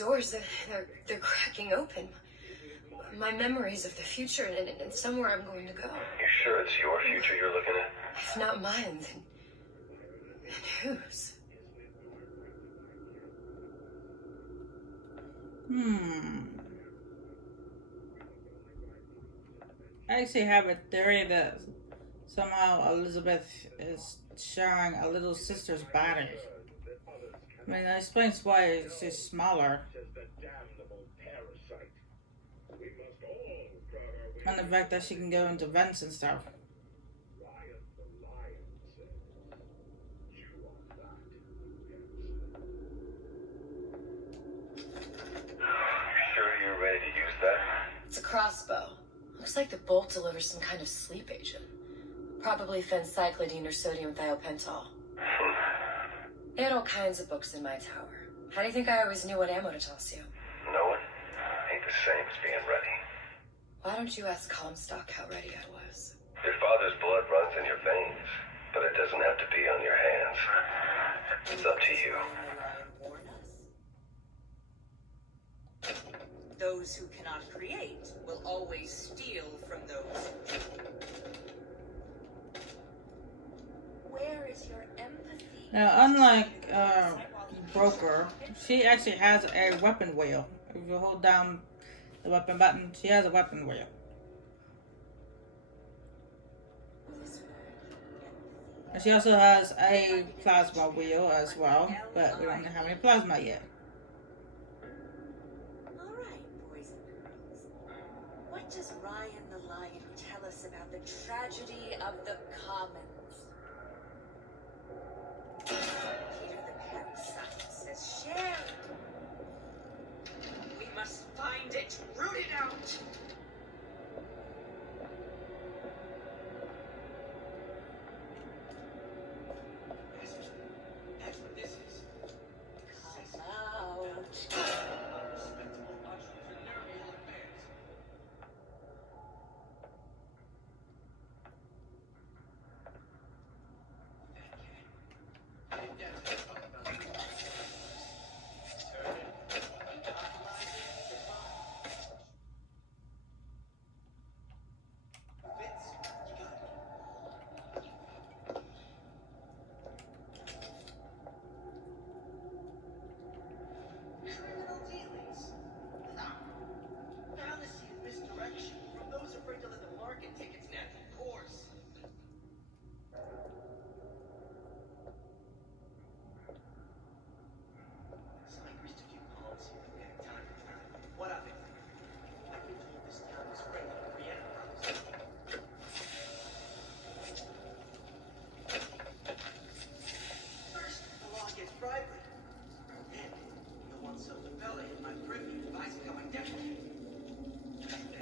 doors, they're cracking open. My memories of the future and somewhere I'm going to go. You sure it's your future you're looking at? If not mine, then whose? I actually have a theory that somehow Elizabeth is sharing a little sister's body. I mean, that explains why she's smaller. And the fact that she can go into vents and stuff. Sure you're ready to use that? It's a crossbow. Looks like the bolt delivers some kind of sleep agent. Probably phencyclidine or sodium thiopental. They had all kinds of books in my tower. How do you think I always knew what ammo to toss you? Knowing ain't the same as being ready. Why don't you ask Comstock how ready I was? Your father's blood runs in your veins, but it doesn't have to be on your hands. It's up to you. Those who cannot create will always steal from those. Where is your empathy? Now, unlike Broker, she actually has a weapon wheel. If you hold down the weapon button, she has a weapon wheel. And she also has a plasma wheel as well, but we don't have any plasma yet. What does Ryan the Lion tell us about the tragedy of the commons? Peter the parasite says share. We must find it, root it out. That's what this is. Come out.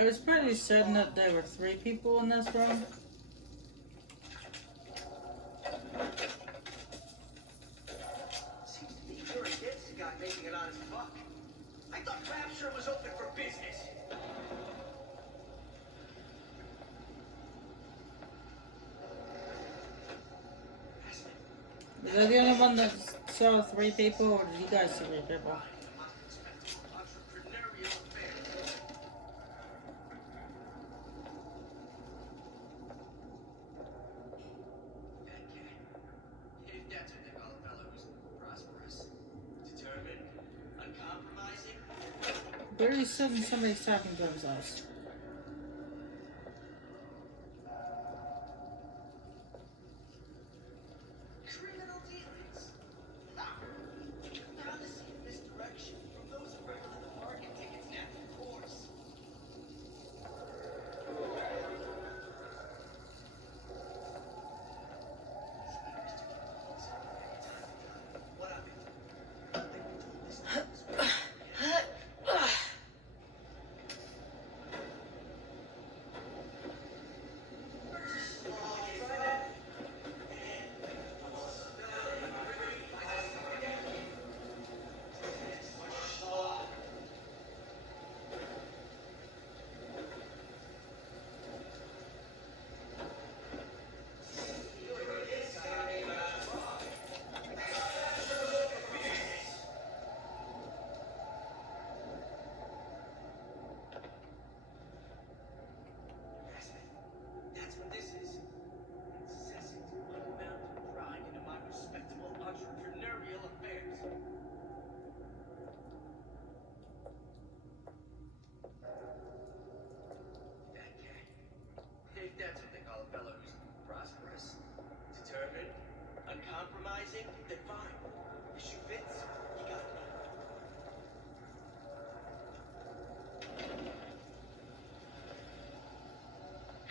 I was pretty certain that there were 3 people in this room. Seems to me you're against the guy making it honest buck. I thought Rapture was open for business. Was I the only one that saw 3 people, or did you guys see 3 people? Very soon somebody's talking to themselves. Criminal dealings. Found us in this direction from those who regulate the market tickets now, of course. What of it? compromising, then fine. The shoe fits, you got me.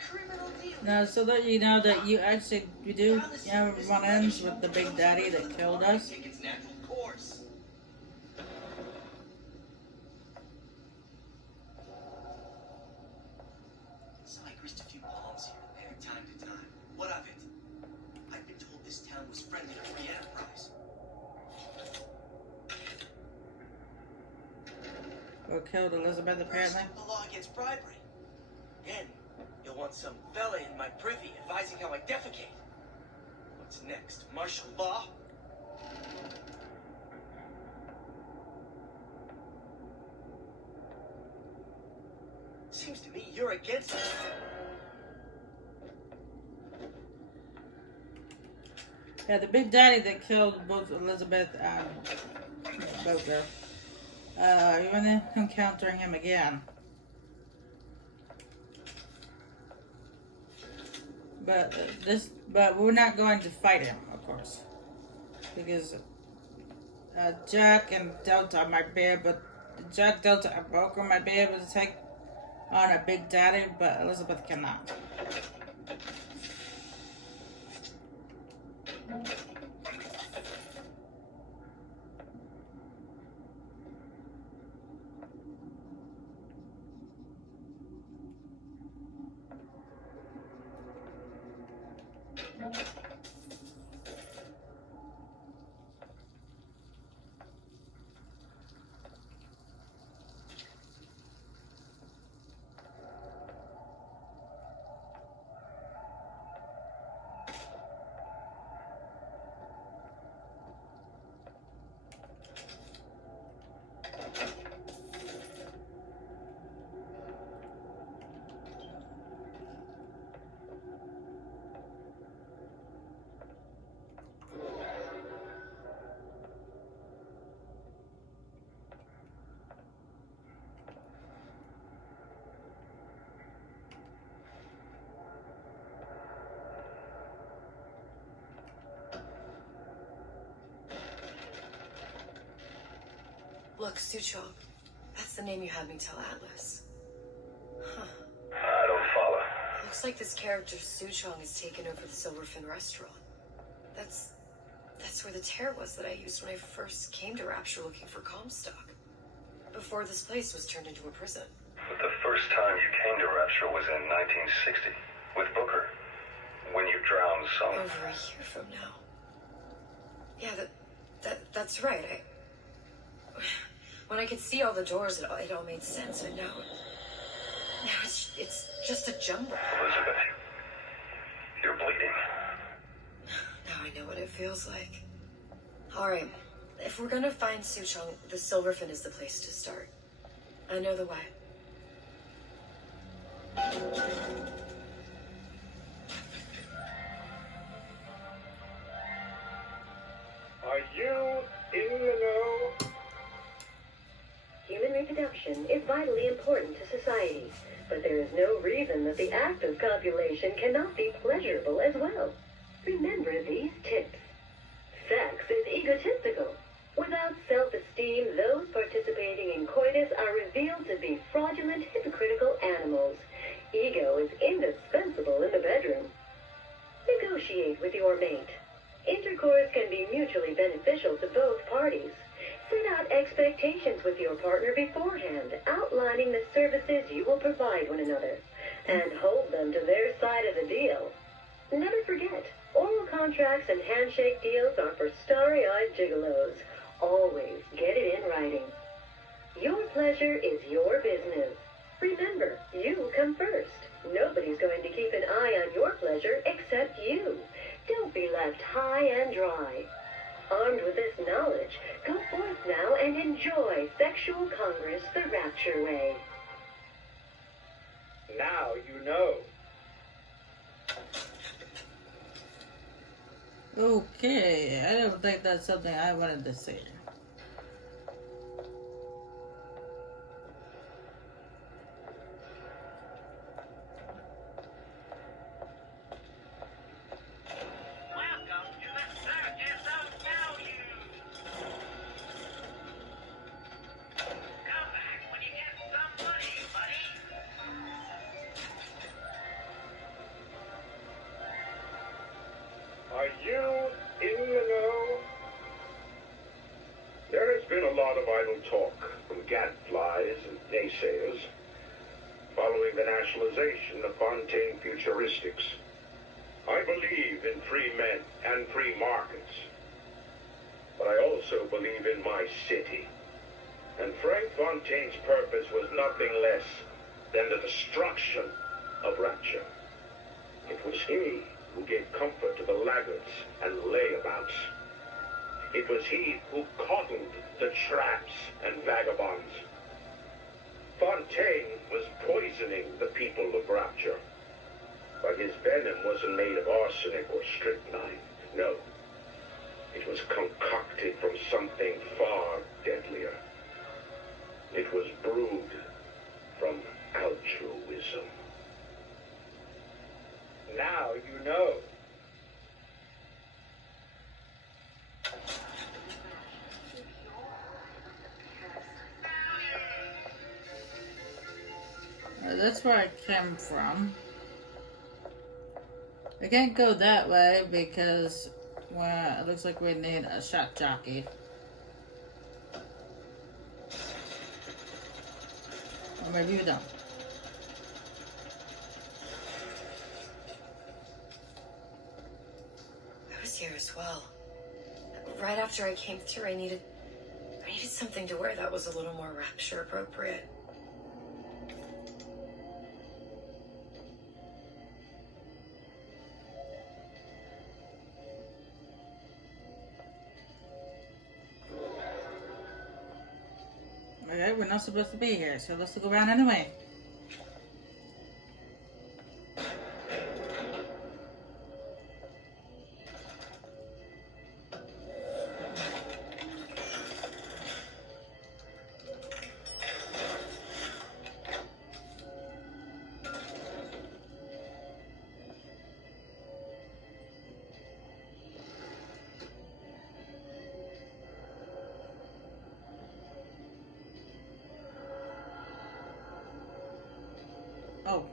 Criminal deal. Now, so that you know that we do run-ins with the Big Daddy that killed us. Take its natural course. So I grist a few palms here and there, time to time. What of it? I've been told this town was friendly to free enterprise. Or killed Elizabeth, apparently. First, the law against bribery. Then, you'll want some fella in my privy advising how I defecate. What's next? Martial law? Seems to me you're against it. Yeah, the Big Daddy that killed both Elizabeth and Boker. Even encountering him again. But we're not going to fight him, of course, because Jack and Delta might be able, Jack, Delta, and Boker might be able to take on a Big Daddy, but Elizabeth cannot. Look, Suchong. That's the name you had me tell Atlas. Huh. I don't follow. Looks like this character Suchong has taken over the Silverfin restaurant. That's where the tear was that I used when I first came to Rapture looking for Comstock. Before this place was turned into a prison. But the first time you came to Rapture was in 1960, with Booker, when you drowned some... Over a year from now. Yeah, that's right. When I could see all the doors, it all made sense, but now it's just a jumble. Elizabeth, you're bleeding. Now I know what it feels like. All right, if we're gonna find Suchong, the Silverfin is the place to start. I know the way. Are you in the know? Human reproduction is vitally important to society, but there is no reason that the act of copulation cannot be pleasurable as well. Remember these tips. Sex is egotistical. Without self-esteem, those participating in coitus are revealed to be fraudulent, hypocritical animals. Ego is indispensable in the bedroom. Negotiate with your mate. Intercourse can be mutually beneficial to both parties. Set out expectations with your partner beforehand, outlining the services you will provide one another, and hold them to their side of the deal. Never forget, oral contracts and handshake deals are for starry-eyed gigolos. Always get it in writing. Your pleasure is your business. Remember, you come first. Nobody's going to keep an eye on your pleasure except you. Don't be left high and dry. Armed with this knowledge, go forth now and enjoy Sexual Congress the Rapture way. Now you know. Okay, I don't think that's something I wanted to see. Welcome to the circus. lot of idle talk from gadflies and naysayers following the nationalization of Fontaine Futuristics. I believe in free men and free markets, but I also believe in my city. And Frank Fontaine's purpose was nothing less than the destruction of Rapture. It was he who gave comfort to the laggards and layabouts. It was he who coddled the traps and vagabonds. Fontaine was poisoning the people of Rapture. But his venom wasn't made of arsenic or strychnine. No. It was concocted from something far deadlier. It was brewed from altruism. Now you know. That's where I came from. I can't go that way because, well, it looks like we need a shock jockey. Or maybe we don't. I was here as well. Right after I came through, I needed something to wear that was a little more Rapture appropriate. Okay, we're not supposed to be here, so let's look around anyway. Oh.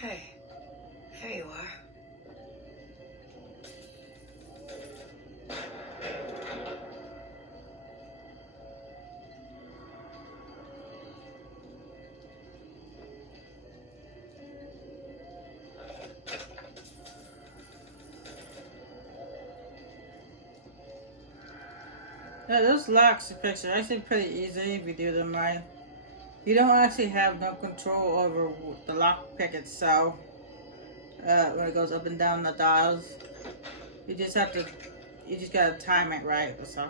Hey, there you are. Yeah, those locks picture are actually pretty easy if you do them right. You don't actually have no control over the lockpick itself when it goes up and down the dials. You just gotta time it right or so.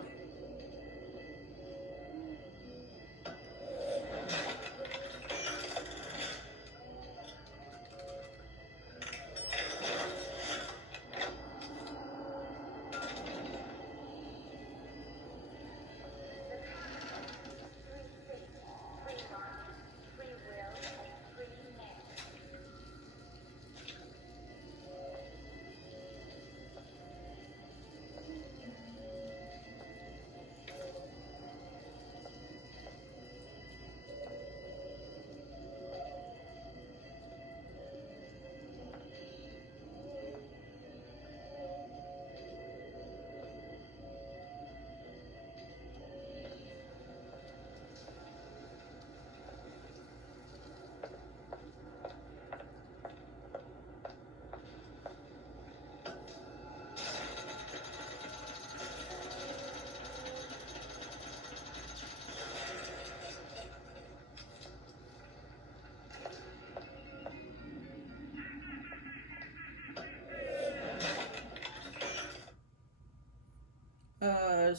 Oh,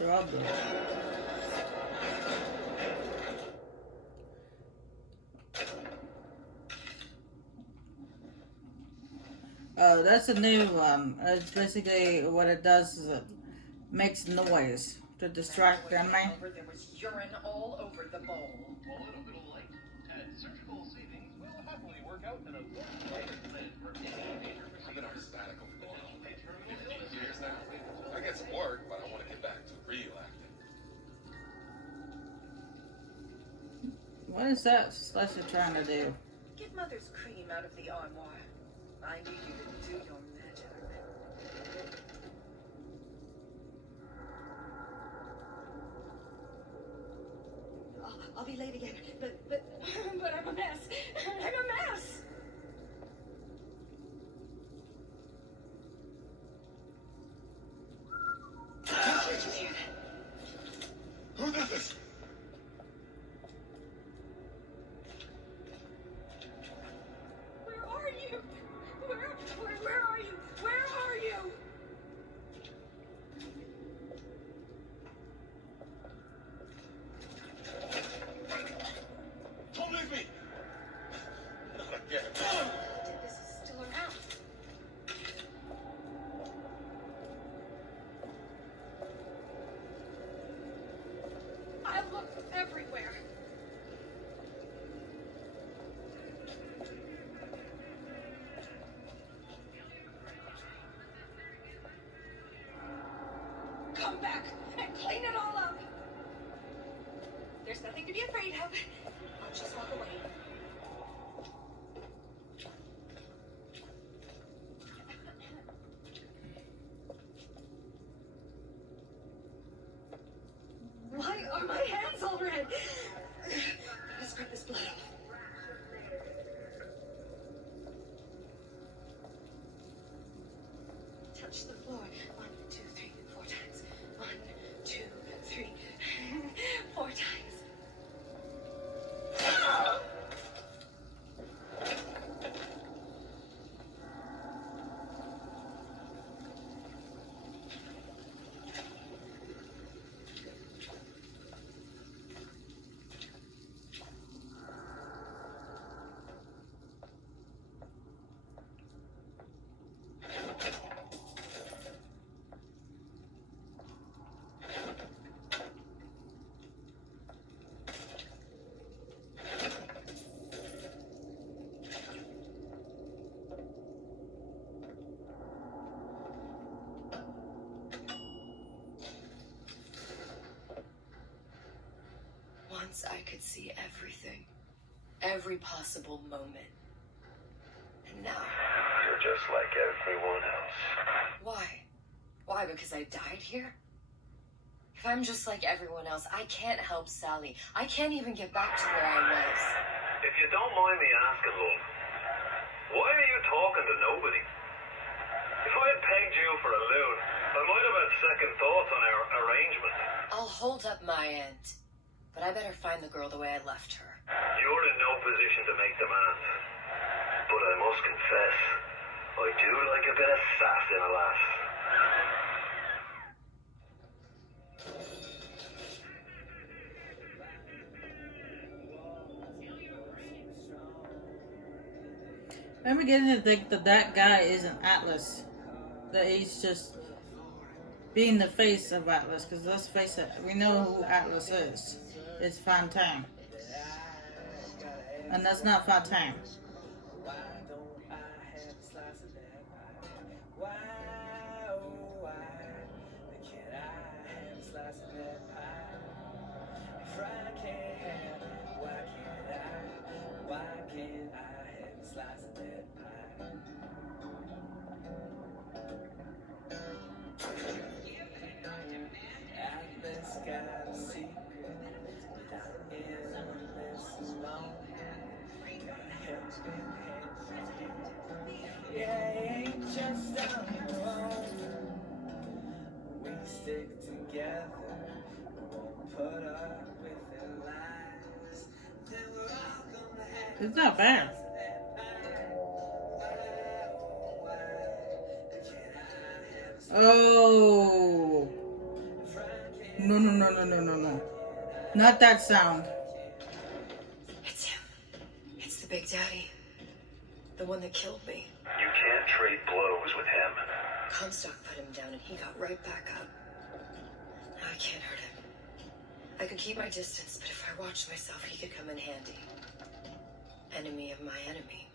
they're all blue. Oh, that's a new one. It's basically what it does is it makes noise to distract the enemy. There was urine all over the bowl. A little late. Surgical savings will happily work out in a I've been on a sabbatical for going on 2 years now. I get some work, but I want to get back to real What is that Slasher trying to do? Get Mother's cream out of the armoire. I knew you didn't do your magic. I'll be late again, but I'm a mess. I'm a mess. Did you hear that? Who did this? Where are you? Where are you? Where are you? Don't leave me! Not again. This is still around. I look everywhere. Come back and clean it all up. There's nothing to be afraid of. I'll just walk away. Why are my hands all red? Let's scrub this blood off. Touch the floor. 1, 2, 3, 4 times. 1, 2, 3, 4 times. Once I could see everything. Every possible moment. And now, You're just like everyone else. why? Why? Because I died here? If I'm just like everyone else, I can't help Sally. I can't even get back to where I was. If you don't mind me asking, love, why are you talking to nobody? If I had pegged you for a loon, I might have had second thoughts on our arrangement. I'll hold up my end. But I better find the girl the way I left her. You're in no position to make demands. But I must confess, I do like a bit of sass in a lass. I'm beginning to think that that guy isn't Atlas. That he's just being the face of Atlas. Because let's face it, we know who Atlas is. It's Fontaine. And that's not Fontaine. It's not bad. Oh. No. Not that sound. It's him. It's the Big Daddy. The one that killed me. You can't trade blows with him. Comstock put him down and he got right back up. Now I can't hurt him. I could keep my distance, but if I watched myself, he could come in handy. Enemy of my enemy.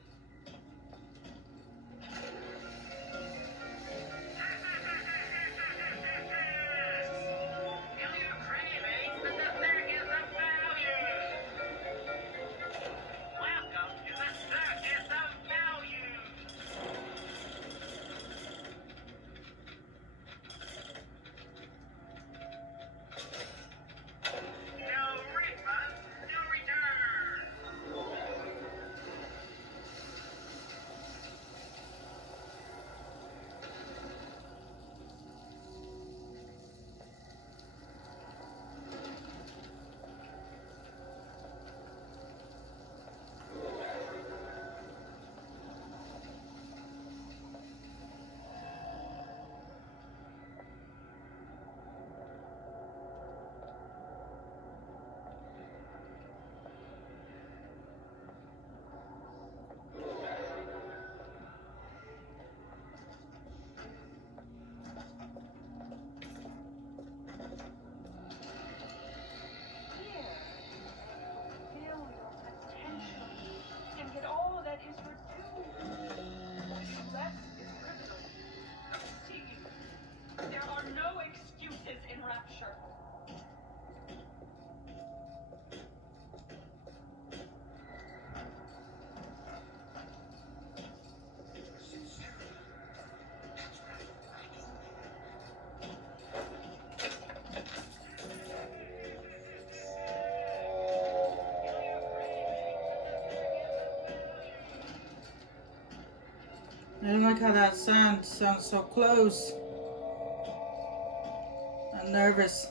I don't like how that sounds so close. I'm nervous.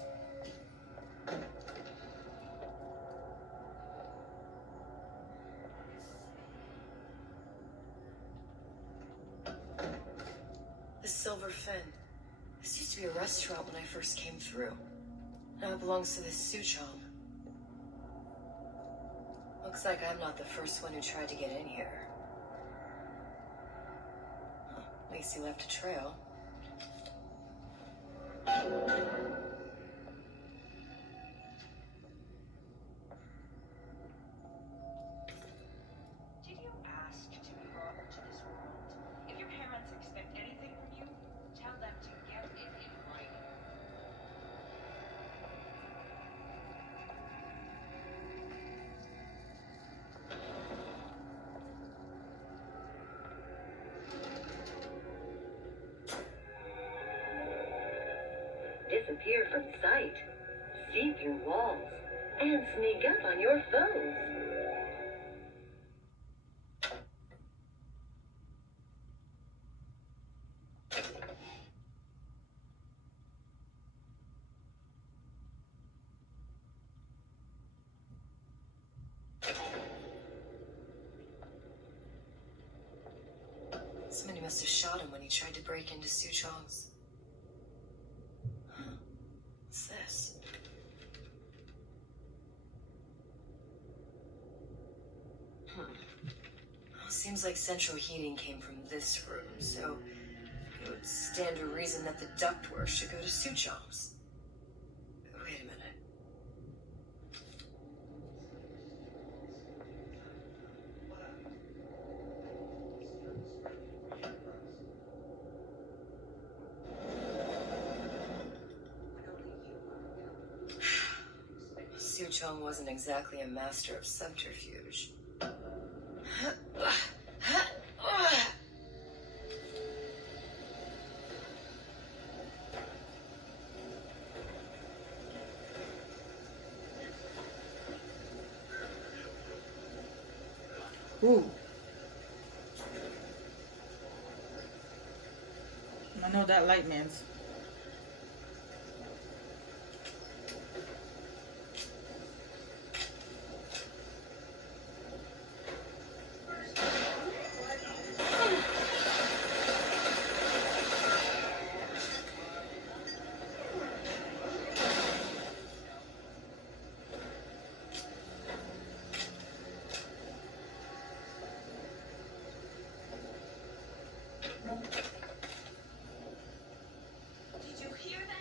The Silver Fin. This used to be a restaurant when I first came through. Now it belongs to this Suchong. Looks like I'm not the first one who tried to get in here. Well, at least he left a trail. Did you ask to be brought into this world? If your parents expect anything from you, tell them to get it in writing. Disappear from sight, see through walls, and sneak up on your foes. Somebody must have shot him when he tried to break into Suchong's. Huh. What's this? Well, seems like central heating came from this room, so it would stand to reason that the ductwork should go to Suchong's. Wait a minute. Suchong wasn't exactly a master of subterfuge. Ooh. I know that light man's. Did you hear that?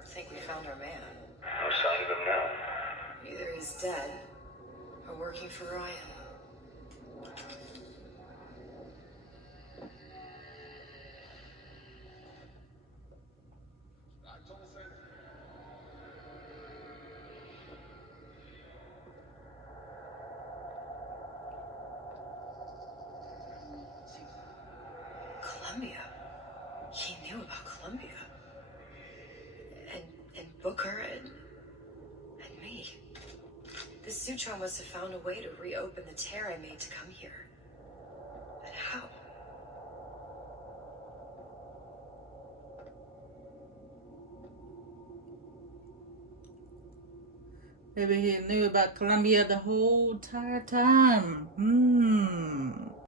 I think we found our man. No sign of him now. Either he's dead or working for Ryan. Columbia. He knew about Columbia. And Booker and me. This Sutron must have found a way to reopen the tear I made to come here. But how? Maybe he knew about Columbia the whole entire time.